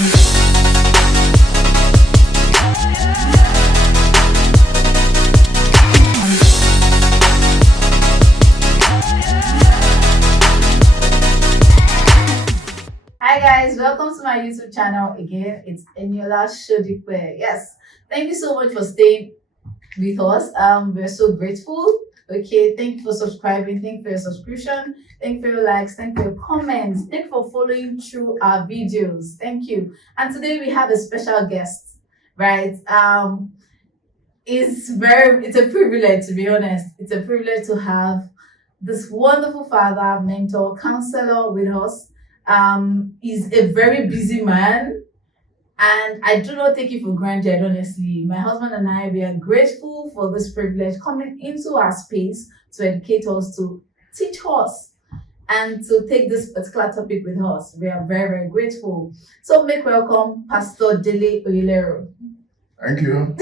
Hi guys, welcome to my YouTube channel again. It's Eniola Shodikwe. Yes, thank you so much for staying with us. We're so grateful. Okay, thank you for subscribing. Thank you for your subscription. Thank you for your likes. Thank you for your comments. Thank you for following through our videos. Thank you. And today we have a special guest, right? It's a privilege, to be honest. It's a privilege to have this wonderful father, mentor, counselor with us. He's a very busy man, and I do not take it for granted, honestly. My husband and I, we are grateful for this privilege coming into our space to educate us, to teach us, and to take this particular topic with us. We are very, very grateful. So make welcome Pastor Dele Oyelero. Thank you.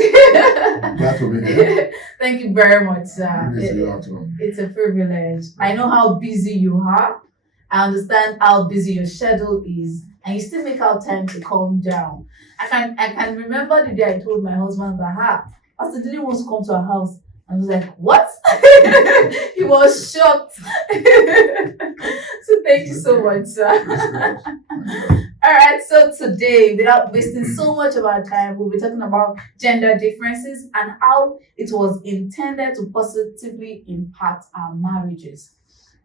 Glad to be here. Thank you very much, sir. It's a privilege. I know how busy you are. I understand how busy your schedule is, and you still make out time to calm down. I can remember the day I told my husband that Pastor Dele wants to come to our house. I was like, what? He was shocked. So thank you so much, sir. All right, so today, without wasting so much of our time, we'll be talking about gender differences and how it was intended to positively impact our marriages.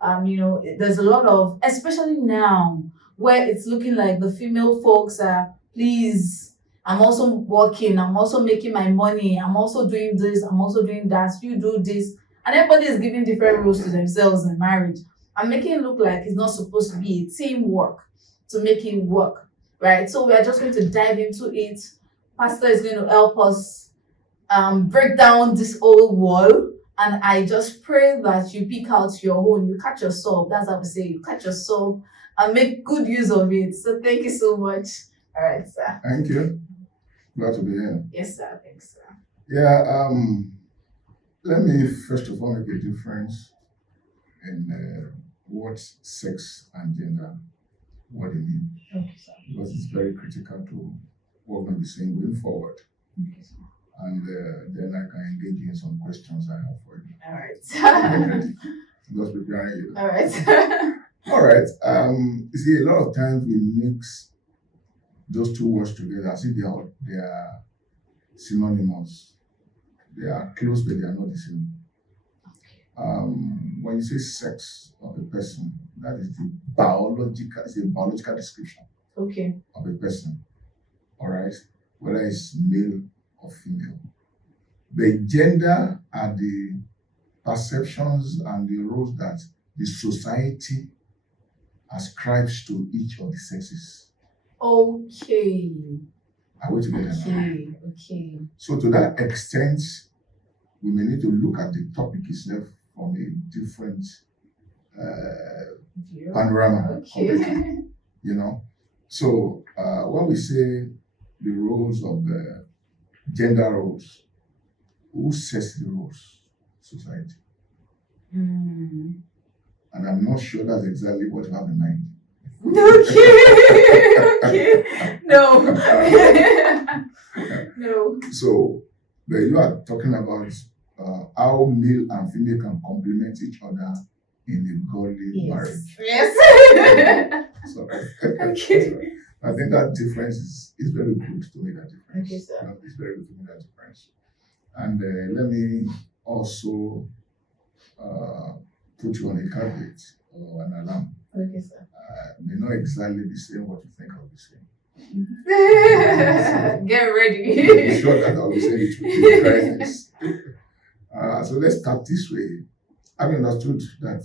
There's a lot of, especially now, where it's looking like the female folks are, please, I'm also working, I'm also making my money, I'm also doing this, I'm also doing that, you do this. And everybody is giving different roles to themselves in marriage and making it look like it's not supposed to be a teamwork to make it work, right? So we are just going to dive into it. Pastor is going to help us break down this old wall. And I just pray that you pick out your own, you catch your soul. That's how we say, you catch your soul and make good use of it. So thank you so much. All right, sir. Thank you. Glad to be here. Yes, sir. Thanks, sir. Yeah, let me first of all make a difference in what sex and gender, what they mean. Okay, sir. Because it's very critical to what we'll be saying going forward. Okay, sir. And then I can engage you in some questions I have for you. All right. Just preparing you. All right. All right. You see, a lot of times we mix those two words together as if they are synonymous. They are close, but they are not the same. When you say sex of a person, that is a biological description Okay. of a person. All right, whether it's male or female. The gender are the perceptions and the roles that the society ascribes to each of the sexes. Okay. Are we together now? Okay. So to that extent, we may need to look at the topic itself from a different panorama. Okay. So when we say the roles of the gender roles, who sets the roles? Society. And I'm not sure that's exactly what you have in mind. Okay. No. No. So, but you are talking about how male and female can complement each other in a godly marriage. Yes. So, Okay. I think that difference is very good to make that difference. Okay, sir. It's very good to make that difference. And let me also put you on a caveat or an alarm. Okay, sir. May not exactly be saying what you think I'll be saying. Get ready. I'm sure that I'll be saying it with kindness. So let's start this way. Having understood that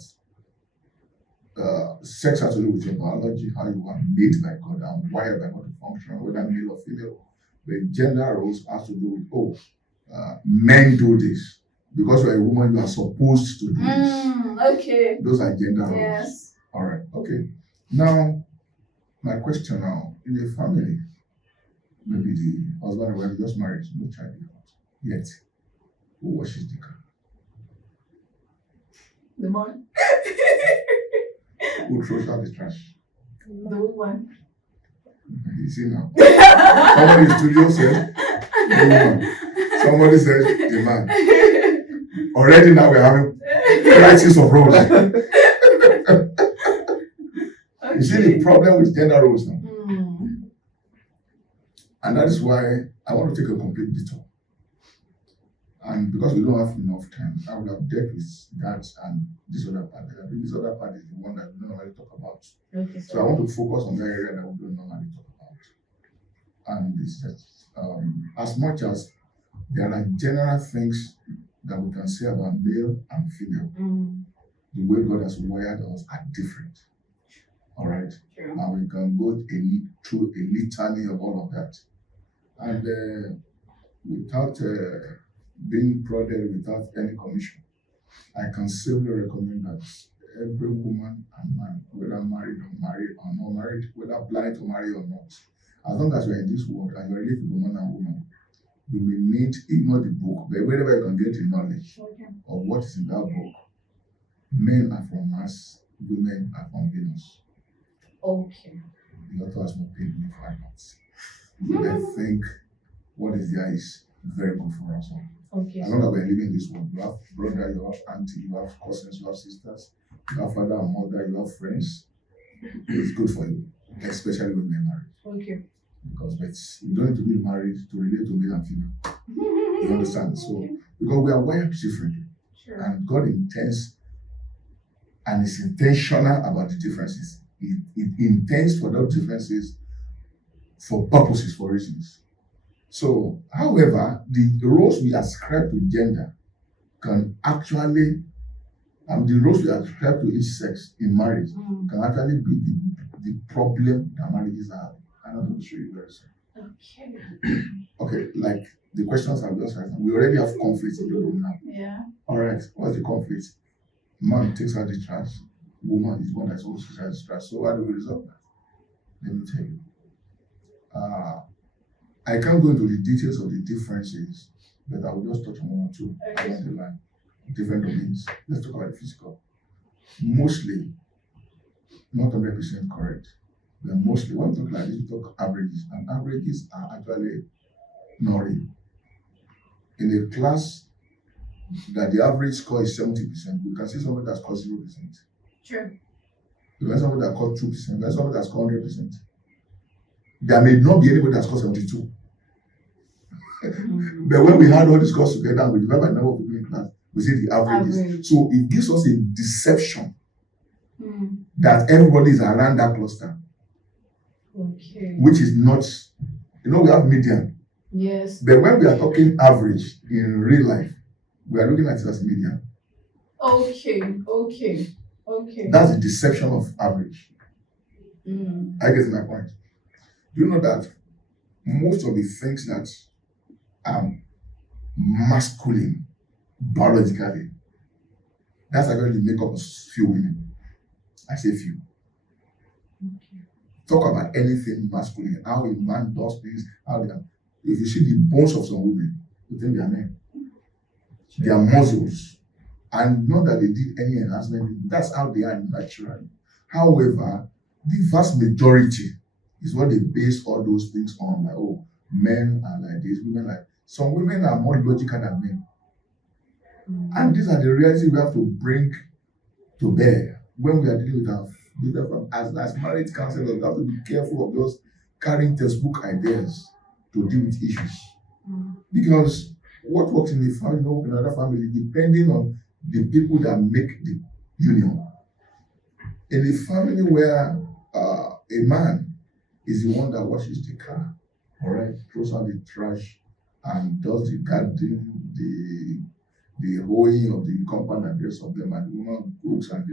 sex has to do with your biology, how you are made by God and wired by God to function, whether male or female. The gender roles has to do with, men do this. Because you're a woman, you are supposed to do this. Okay. Those are gender roles. Yes. All right. Okay. Now, my question now, in a family, maybe the husband and wife just married, no child yet. Who washes the car? The man. Who throws out the trash? The woman. You see now. Somebody in the studio said, the woman. Somebody said, the man. Already now we're having crisis of roles. You see the problem with gender roles now. And that is why I want to take a complete detour. And because we don't have enough time, I will have dealt with that and this other part. I think this other part is the one that we don't normally talk about. Okay, So I want to focus on that area that we don't normally talk about. And it's that as much as there are general things that we can say about male and female, the way God has wired us are different. All right? True. And we can go through a litany of all of that. And without being prodded, without any commission, I can simply recommend that every woman and man, whether married or not married, whether planning to marry or not, as long as you're in this world and you're living with man and woman, you will need, if not the book, but wherever you can get the knowledge of what is in that book. Men are from Mars, women are from Venus. Okay. The author has not paid me 5 months. I think what is there is very good for us all. Okay. As long as we're living in this world, you have brother, you have auntie, you have cousins, you have sisters, you have father and mother, you have friends. It's good for you, especially when you're married. Okay. Because you don't need to be married to relate to male and female. You understand? So, because we are wired differently. Sure. And God intends and is intentional about the differences. It intends for those differences for purposes, for reasons. So, however, the roles we ascribe to gender can actually, the roles we ascribe to each sex in marriage can actually be the problem that marriages have. I'm not going to show you very soon. Okay. Okay, like the questions I've just asked, we already have conflict in the room now. Yeah. All right, what's the conflict? Man takes out the trash, woman is one that's supposed to take out the trash. So how do we resolve that? Let me tell you. I can't go into the details of the differences, but I will just touch on one or two along the line. Different domains. Let's talk about the physical. Mostly, not 100% correct, but mostly, when we talk like this, we talk averages, and averages are actually not real. In a class that the average score is 70%, we can see somebody that scores 0%. Sure. We can see somebody that scores 2%, we can see somebody that scores 100%. There may not be anybody that scores 72. But when we had all the scores together and we divide by the number of people in class, we see the averages. Average. So it gives us a deception that everybody is around that cluster. Okay. Which is not, we have median. Yes. But when we are talking average in real life, we are looking at it as median. Okay. That's the deception of average. I get my point. Do you know that most of the things that are masculine biologically, that's actually the makeup of few women. I say few. Okay. Talk about anything masculine, how a man does things, if you see the bones of some women, you think they are men. Their muscles. And not that they did any enhancement, that's how they are naturally. However, the vast majority is what they base all those things on. Like, men are like this, women like. Some women are more logical than men. And these are the realities we have to bring to bear when we are dealing with our as marriage counselors. We have to be careful of just carrying textbook ideas to deal with issues. Because what works in the family will work in another family, depending on the people that make the union. In a family where a man is the one that washes the car, all right, throws out the trash and does the gardening, the hoeing of the compound and the rest of them, and the woman cooks and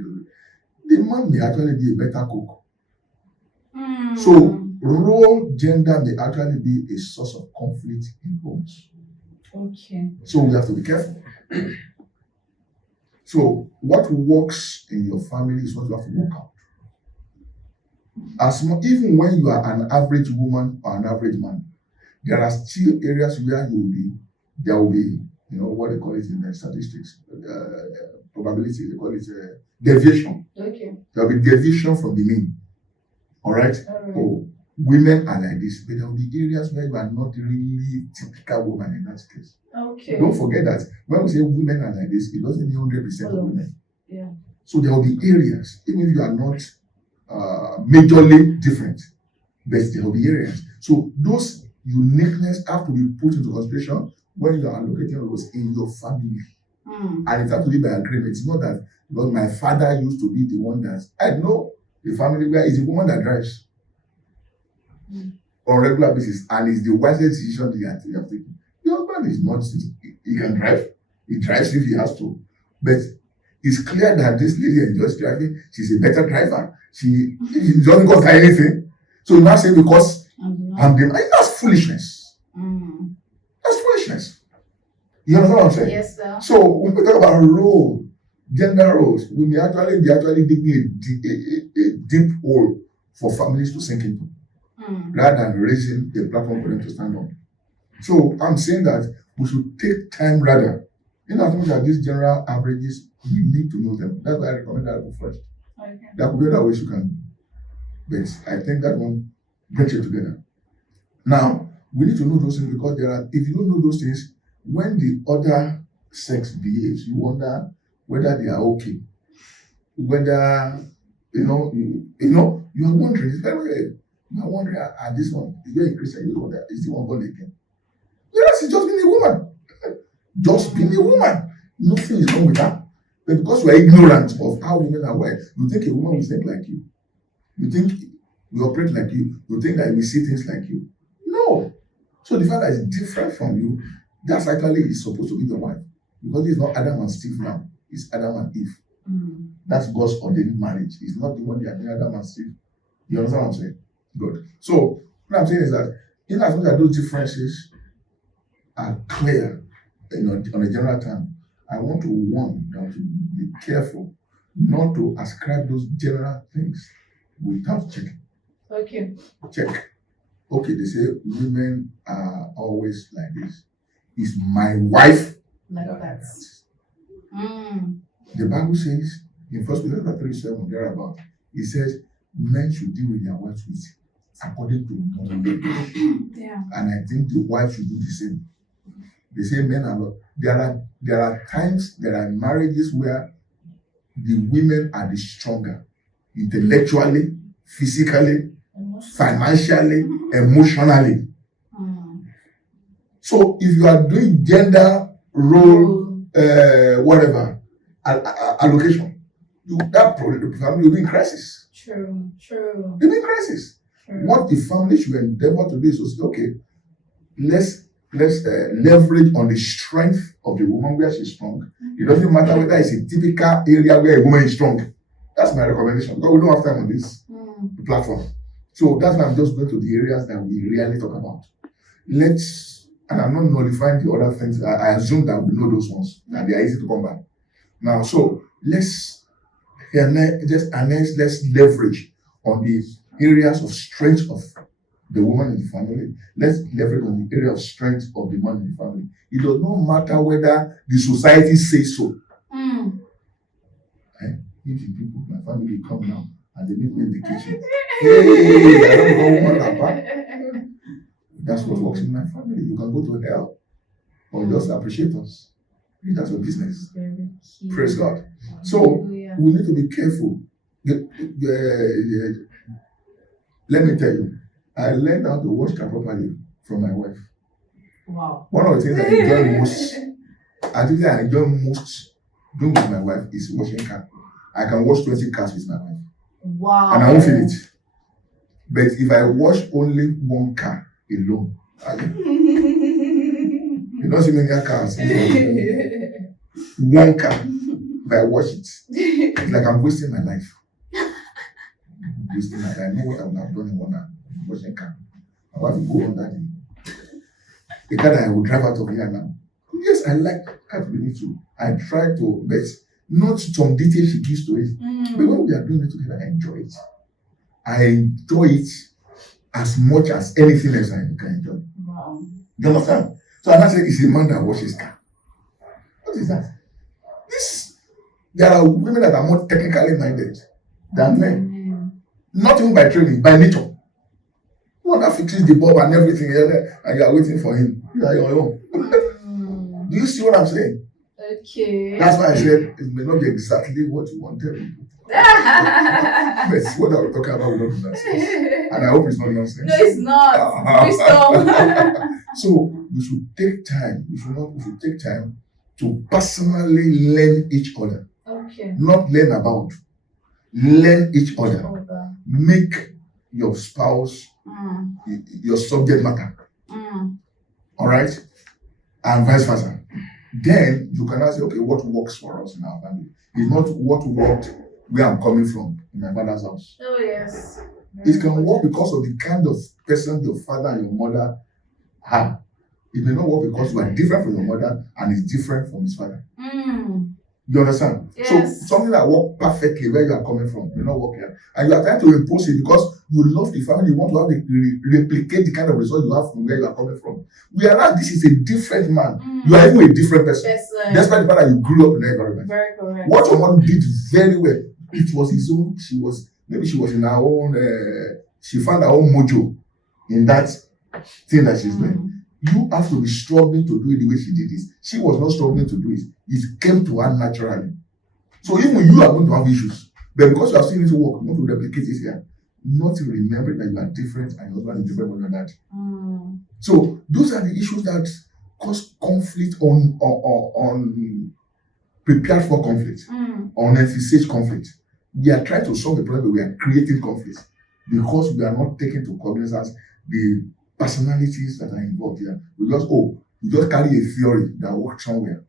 the man may actually be a better cook. So role gender may actually be a source of conflict in homes. Okay. So we have to be careful. So what works in your family is what you have to work out. Even when you are an average woman or an average man, there are still areas where there will be, what they call it in the statistics, probability, they call it deviation. Okay. There will be deviation from the mean. All right? women are like this, but there will be areas where you are not really typical woman in that case. Okay. Don't forget that when we say women are like this, it doesn't mean 100% of women. Yeah. So there will be areas, even if you are not majorly different, but there will be areas. So those uniqueness have to be put into consideration when you are allocating roles in your family. And it has to be by agreement. It's not that because my father used to be the one that I know the family where is the woman that drives on regular basis, and it's the wisest decision you have taken. The husband is not, he can drive, he drives if he has to, but it's clear that this lady enjoys driving. She's a better driver. She doesn't cost her anything. So you now say because I'm the, that's foolishness. That's foolishness. You understand what I'm saying? Yes, sir. So when we talk about role, gender roles, we may actually be digging a deep hole for families to sink into, rather than raising a platform for them to stand on. So I'm saying that we should take time rather. In as much as these general averages, we need to know them. That's why I recommend that first. Okay. There could be other ways you can, but I think that one brings it together. Now, we need to know those things because if you don't know those things, when the other sex behaves, you wonder whether they are okay. Whether, you are wondering, it's very weird. You are wondering, this one, is there a Christian? You wonder, is the one born again? Yes, it's just being a woman. Just being a woman. Nothing is wrong with that. But because you are ignorant of how women are wired, you think a woman will think like you. You think we operate like you. You think that we see things like you. No. So the fact that it's different from you, that's actually is supposed to be the wife. Because it's not Adam and Steve now. It's Adam and Eve. That's God's ordained marriage. It's not the one they are doing Adam and Steve. You understand what I'm saying? Good. So what I'm saying is that in as much as those differences are clear, on a general term, I want to warn them to be careful not to ascribe those general things without checking. Okay. Check. Okay, they say women are always like this. Is my wife like that? The Bible says in 1 Peter 3:7, thereabout, it says men should deal with their wives with according to knowledge. Yeah. And I think the wife should do the same. They say men are not. There are times, there are marriages where the women are the stronger, intellectually, physically, financially, emotionally. So if you are doing gender role, whatever, allocation, that family will be in crisis. True. They'll be in crisis. True. What the family should endeavor to do is to say, okay, let's leverage on the strength of the woman where she's strong. It doesn't matter whether it's a typical area where a woman is strong. That's my recommendation because we don't have time on this platform. So that's why I'm just going to the areas that we really talk about. And I'm not nullifying the other things. I assume that we know those ones and they are easy to come by. Now, so let's leverage on the areas of strength of the woman in the family. Let's leverage on the area of strength of the man in the family. It does not matter whether the society says so. If the people in my family come now and they meet me in the kitchen, hey, I don't know woman apart. That's what works in my family. You can go to hell or just appreciate us. That's your business. Praise God. So we need to be careful. Let me tell you, I learned how to wash car properly from my wife. Wow. One of the things I enjoy most doing with my wife is washing car. I can wash 20 cars with my wife. Wow. And I won't feel it. But if I wash only one car alone, you don't see many cars. One car. If I wash it, it's like I'm wasting my life. I know what I would have done in 1 hour. Washing car. I want to go on that day. The car that I will drive out of here now. Yes, I like car too. I try to, but not some details she gives to it. But when we are doing it together, I enjoy it. I enjoy it as much as anything else I can enjoy. Wow. You understand? So I'm not saying it's a man that washes car. What is that? There are women that are more technically minded than men. Not even by training, by nature. one that fixes the bulb and everything, and you are waiting for him. You are your own. Do you see what I'm saying? Okay. That's why I said it may not be exactly what you wanted. But what I was talking about will not be nonsense. And I hope it's not nonsense. No, it's not. Wisdom. So we should take time. We should take time to personally learn each other. Okay. Not learn about. Learn each other. Make your spouse your subject matter. All right? And vice versa. Then you can ask, okay, what works for us in our family? It's not what worked where I'm coming from in my father's house. Oh, yes. It can work because of the kind of person your father and your mother have. It may not work because you are different from your mother and is different from his father. You understand? Yes. So something that works perfectly where you are coming from may not work here. And you are trying to impose it because you love the family, you want to have replicate the kind of result you have from where you are coming from. Whereas this is a different man. You are even a different person. Despite the fact that you grew up in that environment. Very correct. What your mom did very well, it was his own, she was in her own, she found her own mojo in that thing that she's doing. You have to be struggling to do it the way she did it. She was not struggling to do it. It came to her naturally. So even you are going to have issues. But because you have seen it work, you want to replicate it here. Not remembering that you are different and your husband is different from your dad. So those are the issues that cause conflict on prepared for conflict, on envisaged conflict. We are trying to solve the problem, but we are creating conflict because we are not taking to cognizance the personalities that are involved here. We just carry a theory that works somewhere.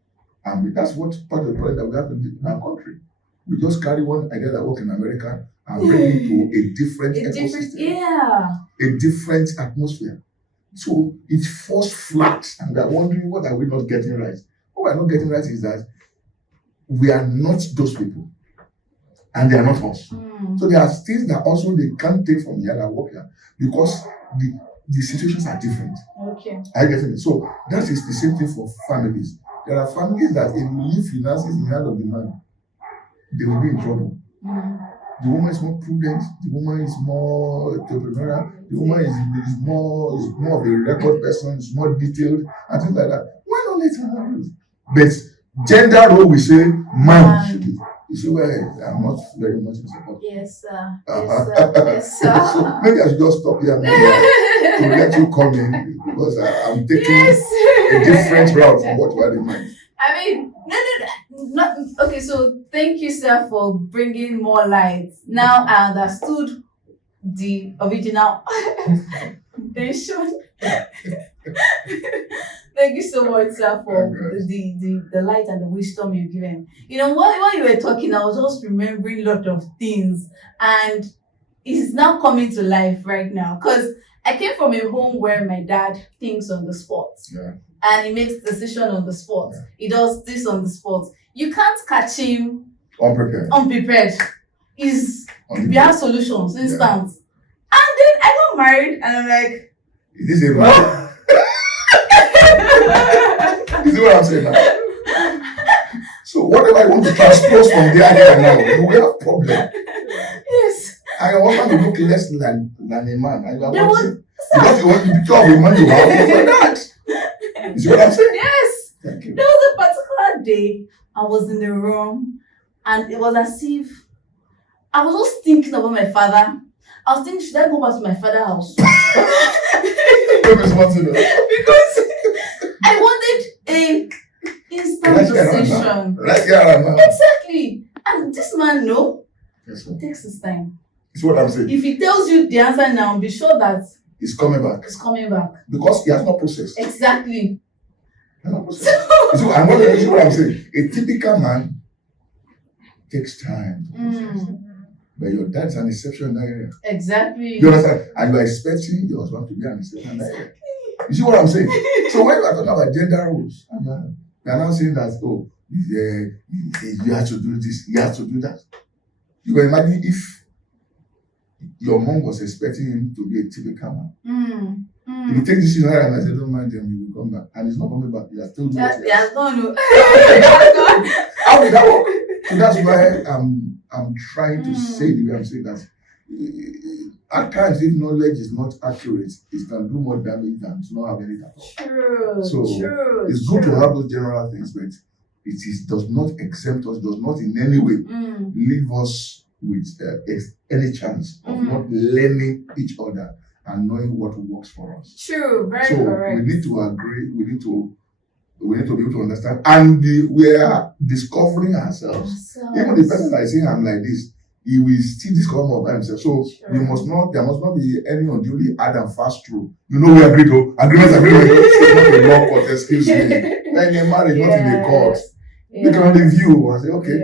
And that's what part of the problem that we have in our country. We just carry one idea that works in America and bring it to a different ecosystem. A different atmosphere. So it falls flat and we are wondering, what are we not getting right? What we are not getting right is that we are not those people. And they are not us. So there are things that also they can't take from here that work here because the situations are different. Okay. I get it. So that is the same thing for families. There are families that if you leave finances in the hand of the man, they will be in trouble. The woman is more prudent, the woman is more entrepreneurial, the woman is more of a record person, is more detailed, and things like that. Why not let her have it? But gender role, we say man should be. You see where I'm not very much in support. Yes, sir. Yes, sir. So maybe I should just stop here to let you come in because I'm taking a different route from what you had in mind. I mean, no. Okay, so thank you, sir, for bringing more light. Now I understood the original intention. Thank you so much, sir, for the light and the wisdom you've given. You know, while you were talking, I was just remembering a lot of things, and it's now coming to life right now. Because I came from a home where my dad thinks on the spot. And he makes decision on the spot. He does this on the spot. You can't catch him unprepared. We have solutions, instant. And then I got married, and I'm like, is this a man? You see what I'm saying now? So whatever I want to transpose from there now, we have a problem. Yes. And your husband will look less than a man. And you are because you want the picture of a man you have for that. You see what I'm saying? Yes. Thank you. There was a particular day I was in the room, and it was as if I was just thinking about my father. I was thinking, should I go back to my father's house? Because I wanted a instant decision. Exactly. And this man, it takes his time. It's what I'm saying. If he tells you the answer now, be sure that it's coming back. Because he has not processed. Exactly. He has not processed. So you see what I'm saying? A typical man takes time to process. But your dad's an exception in that area. Exactly. You understand? And you are expecting your husband to be an exception in that area. You see what I'm saying? So when you are talking about gender roles, they are now saying that, you have to do this, you have to do that. You can imagine if your mom was expecting him to be a typical man. If you take this decision and I say, don't mind them, you will come back. And he's not coming back. You have still doing it. He has gone. How did that work? So that's why I'm trying to say the way I'm saying that At times, if knowledge is not accurate, it can do more damage than to not have any at all. True. So it's good to have those general things, but does not exempt us, does not in any way leave us with any chance of not learning each other and knowing what works for us. True, very so correct. We need to agree, we need to be able to understand, and we are discovering ourselves. Even the person that is saying I'm like this, he will still discover more by himself. So there must not be any unduly hard and fast rule. We agreed to agreement. It's not a law court, excuse me. When you're married, not in a court. You can review and say, okay,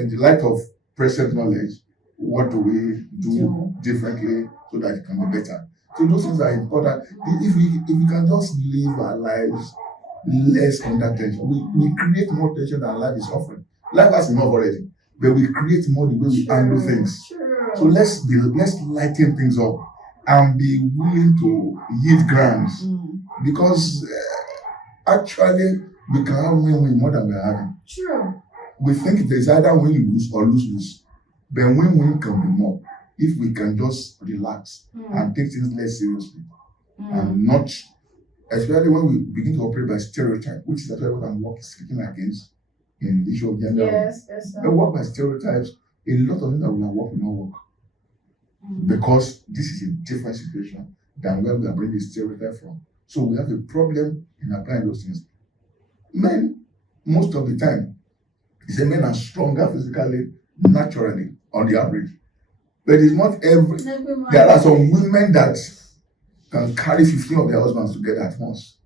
in the light of present knowledge, what do we do differently so that it can be better? So those things are important. If we can just live our lives less under tension, we create more tension than life is offering. Life has enough already, but we create more the way we handle things. So let's lighten things up and be willing to yield grounds, because actually we can have win-win more than we're having. True. We think there's either win-lose or lose-lose. But win-win can be more if we can just relax and take things less seriously. And not, especially when we begin to operate by stereotype, which is actually what I'm speaking against in the issue of gender. Yes, we work by stereotypes. A lot of things that will not work. Because this is a different situation than where we are bringing the stereotype from. So we have a problem in applying those things. Men, most of the time, men are stronger physically, naturally, on the average. But it's not every. There are some women that can carry 15 of their husbands together at once.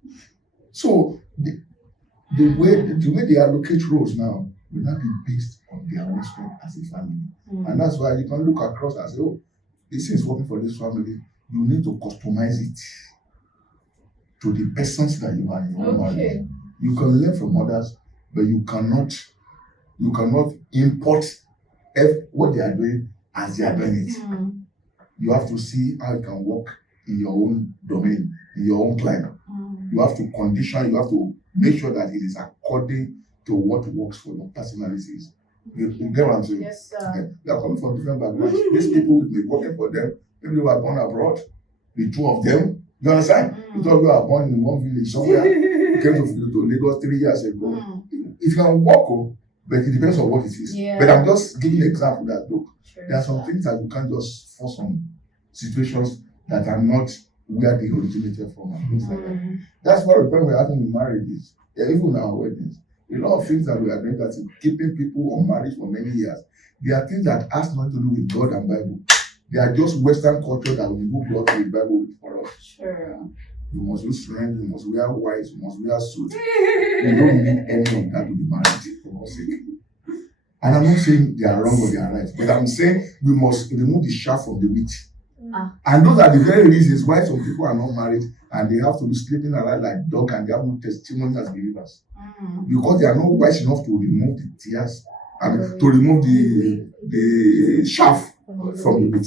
So the way they allocate roles now will not be based on their own strength as a family. And that's why you can look across and say, oh, this is working for this family. You need to customize it to the persons that you are in your own marriage. You can learn from others, but you cannot import what they are doing as they are doing it. You have to see how it can work in your own domain, in your own climate. You have to condition, you have to make sure that it is according to what works for your personalities. You get what I'm saying? Yes, sir. They are coming from different backgrounds. These people will be working for them. Maybe they were born abroad. The two of them, you understand? The two of you are born in one village somewhere. You came to Lagos 3 years ago. It can work, but it depends on what it is. But I'm just giving an example that, look, there are some things that you can't just force on situations that are not where they originated from and things like that. That's what when we're having in marriages, even in our weddings, a lot of things that we are doing that's keeping people on marriage for many years. They are things that has nothing to do with God and Bible. They are just Western culture that we move God with Bible for us. Sure. You must use strength, you must wear white, you must wear suit. You don't need any of that to be married, for God's sake. And I'm not saying they are wrong or they are right, but I'm saying we must remove the chaff from the wheat. And those are the very reasons why some people are not married and they have to be sleeping around like dog and they have no testimony as believers. Because they are not wise enough to remove the tears, to remove the chaff from the wheat.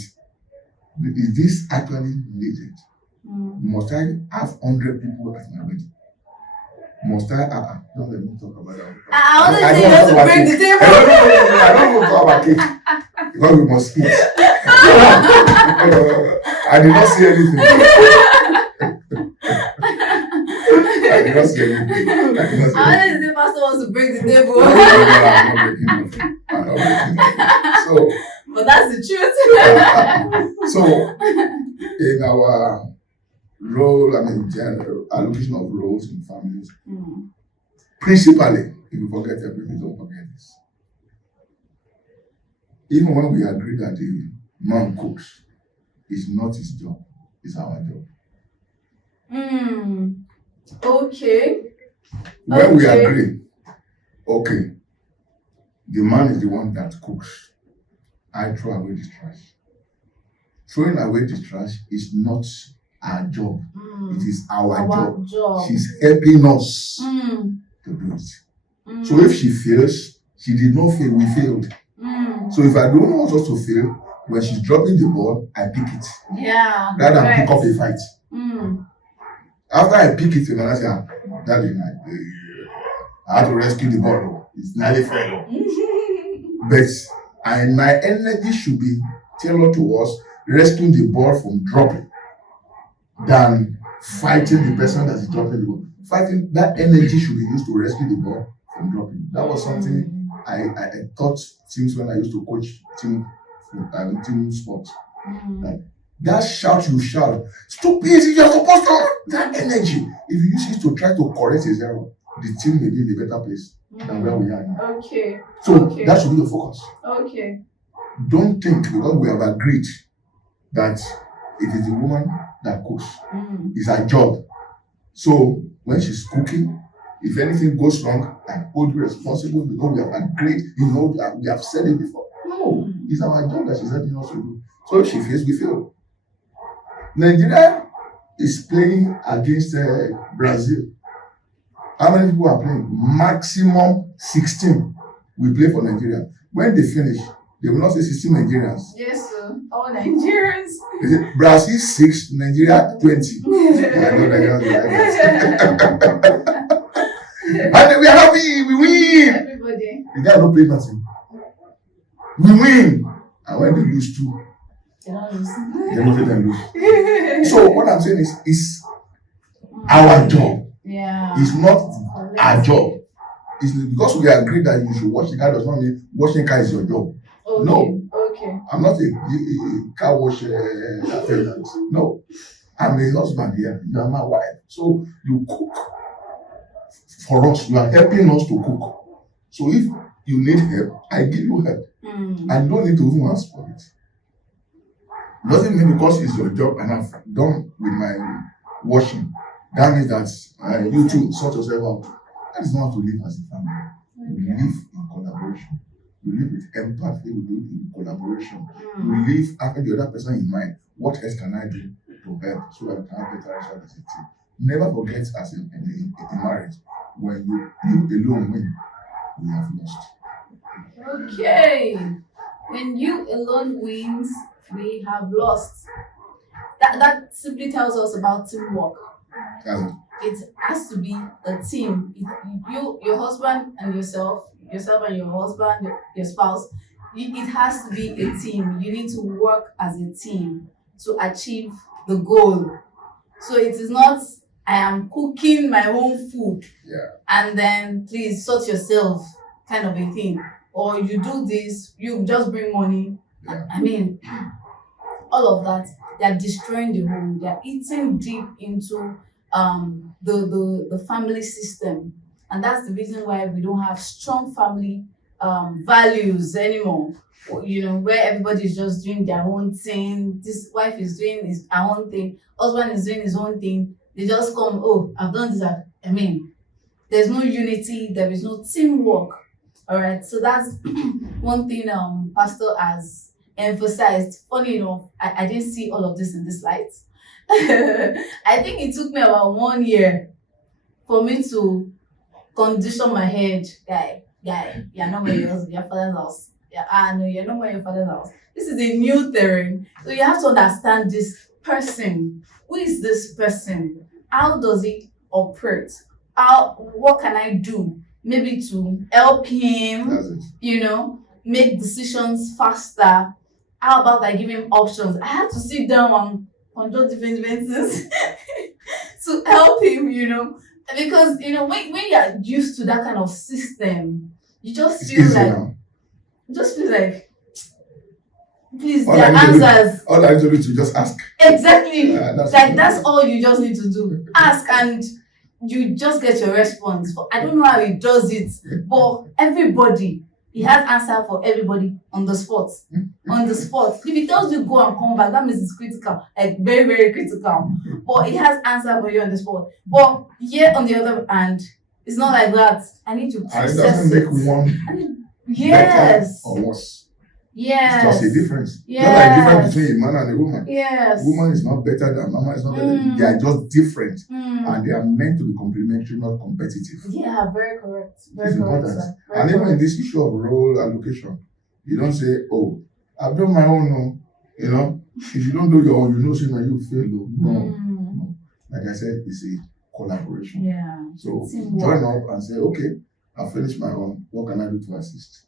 Is this actually needed? Must I have 100 people at my wedding? Must I? Don't let me talk about that. I want to say you have to bring the table. I don't want to talk about cake because we must eat. I did not see anything. I did not see anything. I want to say Pastor wants to bring the table. I'm not breaking nothing. So, but that's the truth. So, in our role, general allocation of roles in families, principally, if you forget everything, don't forget this. Even when we agree that the man cooks, it's not his job, it's our job. Okay. When we agree, okay, the man is the one that cooks. I throw away the trash. Throwing away the trash is not our job. It is our job. She's helping us to do it. So if she fails, she did not fail, we failed. So if I don't want us to fail, when she's dropping the ball, I pick it. Yeah. Rather than pick up a fight. After I pick it, I say, Daddy, I had to rescue the ball. It's nearly fair. But my energy should be tailored to us rescuing the ball from dropping than fighting the person that is dropping the ball. Fighting, that energy should be used to rescue the ball from dropping. That was something I taught teams when I used to coach team sports. Like, that shout you shout, stupid, you're supposed to, that energy, if you use it to try to correct a zero, the team may be in a better place than where we are now. Okay. So that should be your focus. Okay. Don't think because we have agreed that it is the woman that cooks. It's her job. So when she's cooking, if anything goes wrong, I hold you responsible because we have agreed, we have said it before. No, it's our job that she's helping us to do. So if she fails, we fail. Nigeria is playing against Brazil. How many people are playing? Maximum 16 will play for Nigeria. When they finish, they will not say 16 Nigerians. Yes, sir. All Nigerians. Brazil 6, Nigeria 20. I know Nigerians. And we are happy, we win. Everybody. The guy don't play nothing. We win. And when they lose too, they don't lose. They don't let them lose. So what I'm saying is, it's our job. Yeah. It's not our job. It's because we agree that you should watch the car does not mean washing car is your job. Okay. No. Okay. I'm not a car wash attendant. No. I'm a husband here. You are my wife. So you cook for us. You are helping us to cook. So if you need help, I give you help. And you don't need to even ask for it. It doesn't mean because it's your job and I've done with my washing. That means that you too sort yourself out. That is not how to live as a family. We live in collaboration. We live with empathy. We live in collaboration. We live having the other person in mind. What else can I do to help so that we can have better results as a team? Never forget, as in marriage, when you alone win, we have lost. Okay. When you alone wins, we have lost. That simply tells us about teamwork. It has to be a team. You, your husband and yourself and your husband, your spouse, it has to be a team. You need to work as a team to achieve the goal. So it is not, I am cooking my own food and then please sort yourself kind of a thing. Or you do this, you just bring money. I mean, all of that, they are destroying the home. They are eating deep into the family system, and that's the reason why we don't have strong family values anymore. You know, where everybody is just doing their own thing. This wife is doing her own thing. Husband is doing his own thing. They just come. Oh, I've done this. I mean, there's no unity. There is no teamwork. All right. So that's one thing. Pastor has emphasized. Funny enough, I didn't see all of this in this light. I think it took me about 1 year for me to condition my head. Guy, you're not my your father's house. Yeah, no, you're not my your father's house. This is a new terrain. So you have to understand this person. Who is this person? How does he operate? What can I do? Maybe to help him, make decisions faster. How about I give him options? I have to sit down and control different things to help him, because when you are used to that kind of system, you just feel like please, all their answers. All I need to do is to just ask. Exactly. That's all you just need to do. Ask and you just get your response. I don't know how he does it, but everybody, he has answer for everybody on the spot. On the spot. If he tells you go and come back, that means it's critical, like very, very critical. But he has answer for you on the spot. But here on the other hand, it's not like that. I need to process it. And it doesn't make one better or worse. Yes. It's just a difference. Yes. Just like the difference between a man and a woman. Yes. Woman is not better than mama is not better. They are just different. And they are meant to be complementary, not competitive. Yeah, very correct. Very correct. And even in this issue of role allocation, you don't say, oh, I've done my own, If you don't do your own, so now you fail. No. Like I said, it's a collaboration. Yeah. So join up and say, okay, I've finished my own. What can I do to assist?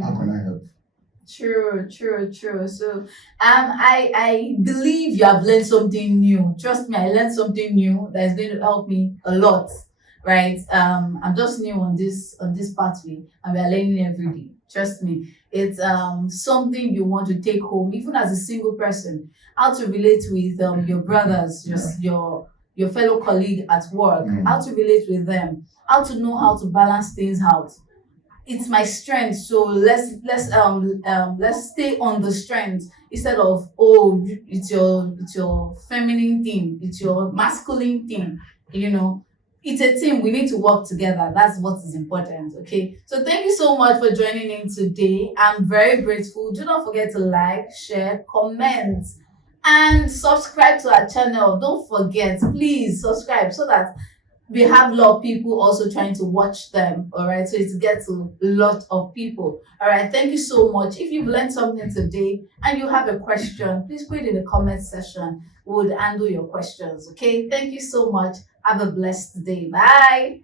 How can I help? True, true, true. So, I believe you have learned something new. Trust me, I learned something new that is going to help me a lot. Right? I'm just new on this pathway, and we are learning every day. Trust me, it's something you want to take home, even as a single person. How to relate with your brothers, your fellow colleague at work. How to relate with them. How to know how to balance things out. It's my strength, so let's stay on the strength instead of, oh, it's your feminine thing, it's your masculine thing, you know. It's a team, we need to work together. That's what is important. Okay, so thank you so much for joining in today. I'm very grateful. Do not forget to like, share, comment, and subscribe to our channel. Don't forget, please subscribe so that we have a lot of people also trying to watch them. All right, so it gets a lot of people. All right, thank you so much. If you've learned something today and you have a question, please put it in the comment section. We would handle your questions. Okay, thank you so much. Have a blessed day. Bye.